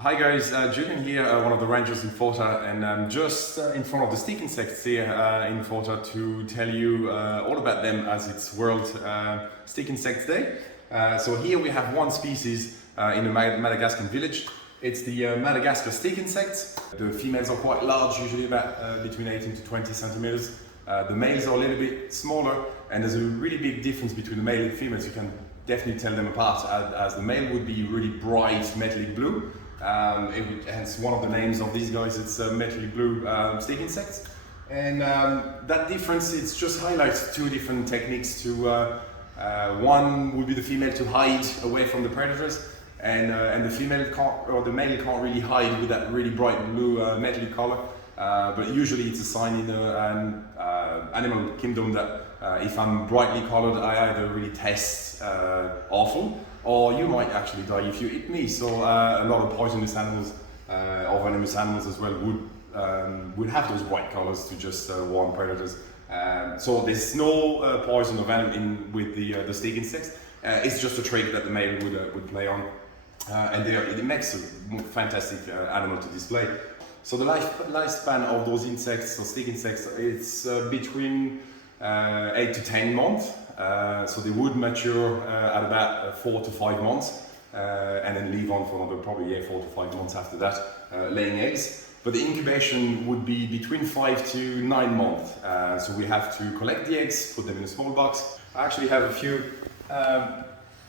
Hi guys, Julien here, one of the rangers in Fota, and I'm just in front of the stick insects here in Fota to tell you all about them as it's World Stick Insects Day. So here we have one species in the Madagascan village. It's the Madagascar stick insects. The females are quite large, usually about between 18 to 20 centimeters. The males are a little bit smaller, and there's a really big difference between the male and females. You can definitely tell them apart, as the male would be really bright metallic blue. Hence one of the names of these guys, it's metallic blue stick insects. And that difference, it just highlights two different techniques to, one would be the female to hide away from the predators, and the female can't, or the male can't really hide with that really bright blue metallic color. But usually it's a sign in the animal kingdom that if I'm brightly colored, I either really test awful, or you might actually die if you eat me. So a lot of poisonous animals or venomous animals as well would have those bright colors to just warn predators. So there's no poison or venom with the stick insects. It's just a trick that the male would play on, and it makes a fantastic animal to display. So the lifespan of those insects, or stick insects, it's between 8 to 10 months. So they would mature at about 4 to 5 months, and then live on for another probably 4 to 5 months after that, laying eggs. But the incubation would be between 5 to 9 months. So we have to collect the eggs, put them in a small box. I actually have a few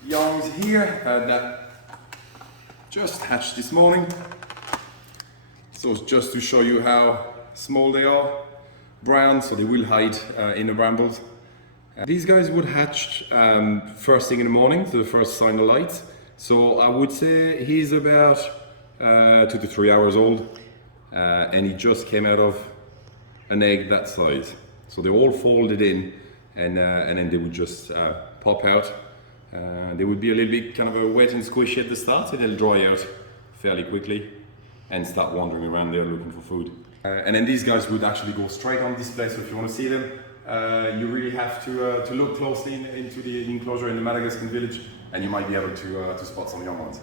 youngs here that just hatched this morning. So it's just to show you how small they are. Brown, so they will hide in the brambles. These guys would hatch first thing in the morning, so the first sign of light. So I would say he's about 2 to 3 hours old, and he just came out of an egg that size. So they're all folded in, and then they would just pop out. They would be a little bit kind of a wet and squishy at the start, so they'll dry out fairly quickly and start wandering around there looking for food. And then these guys would actually go straight on display, so if you want to see them, you really have to look closely into the enclosure in the Madagascan village, and you might be able to spot some young ones.